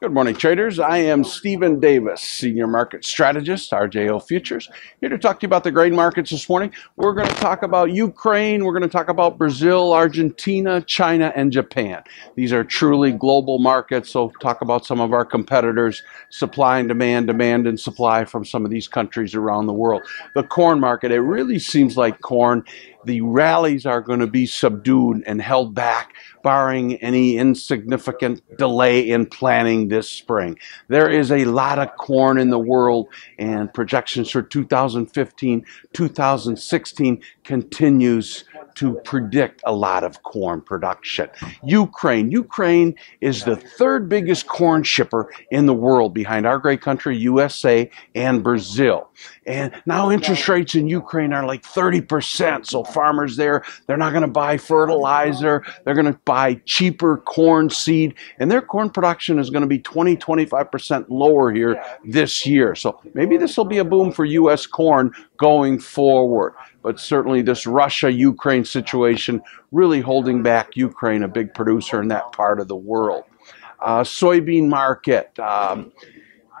Good morning, traders. I am Stephen Davis, Senior Market Strategist, RJO Futures, here to talk to you about the grain markets this morning. We're going to talk about Ukraine, we're going to talk about Brazil, Argentina, China, and Japan. These are truly global markets, so talk about some of our competitors, supply and demand, demand and supply from some of these countries around the world. The corn market, it really seems like corn, the rallies are going to be subdued and held back, barring any insignificant delay in planting this spring. There is a lot of corn in the world, and projections for 2015, 2016 continues to predict a lot of corn production. Ukraine is the third biggest corn shipper in the world behind our great country, USA, and Brazil. And now interest rates in Ukraine are like 30%. So farmers there, they're not going to buy fertilizer. They're going to buy cheaper corn seed. And their corn production is going to be 20-25% lower here this year. So maybe this will be a boom for U.S. corn going forward. But certainly this Russia-Ukraine situation really holding back Ukraine, a big producer in that part of the world. Soybean market.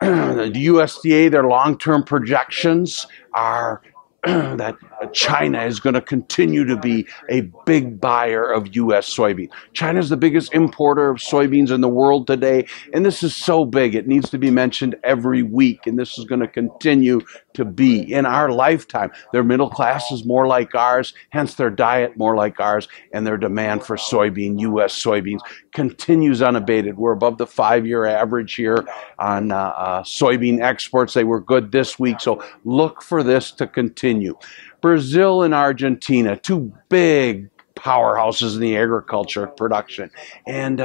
The USDA, their long-term projections are that China is going to continue to be a big buyer of U.S. soybean. China is the biggest importer of soybeans in the world today, and this is so big it needs to be mentioned every week, and this is going to continue to be in our lifetime. Their middle class is more like ours, hence their diet more like ours, and their demand for soybean, U.S. soybeans, continues unabated. We're above the 5-year average here on soybean exports. They were good this week, so look for this to continue. Brazil and Argentina, two big powerhouses in the agriculture production. And,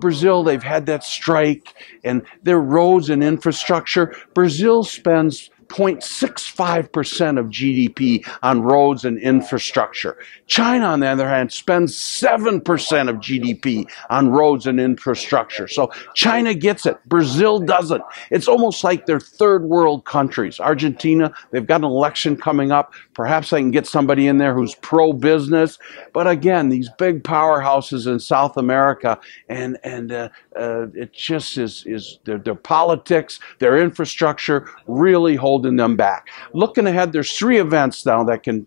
Brazil, they've had that strike and their roads and infrastructure. Brazil spends 0.65% of GDP on roads and infrastructure. China, on the other hand, spends 7% of GDP on roads and infrastructure. So China gets it. Brazil doesn't. It's almost like they're third world countries. Argentina, they've got an election coming up. Perhaps I can get somebody in there who's pro-business. But again, these big powerhouses in South America, and it just is their politics, their infrastructure really holding them back. Looking ahead, there's 3 events now that can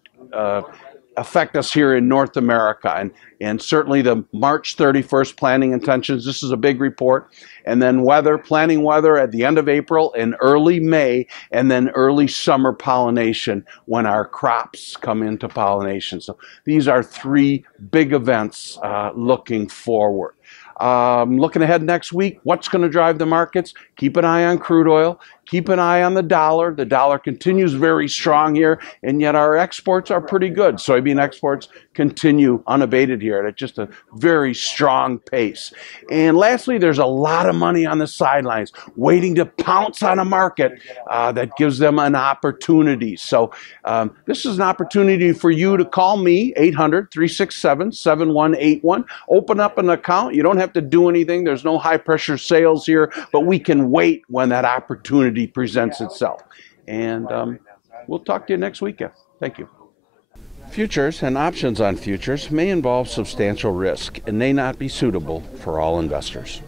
affect us here in North America, and certainly the March 31st planting intentions. This is a big report. And then planting weather at the end of April and early May, and then early summer pollination when our crops come into pollination. So these are 3 big events looking forward. Looking ahead next week, what's going to drive the markets? Keep an eye on crude oil. Keep an eye on the dollar. The dollar continues very strong here, and yet our exports are pretty good. Soybean exports continue unabated here at just a very strong pace. And lastly, there's a lot of money on the sidelines waiting to pounce on a market that gives them an opportunity. So this is an opportunity for you to call me, 800-367-7181. Open up an account. You don't have to do anything. There's no high-pressure sales here, but we can wait when that opportunity presents itself. And we'll talk to you next weekend. Thank you. Futures and options on futures may involve substantial risk and may not be suitable for all investors.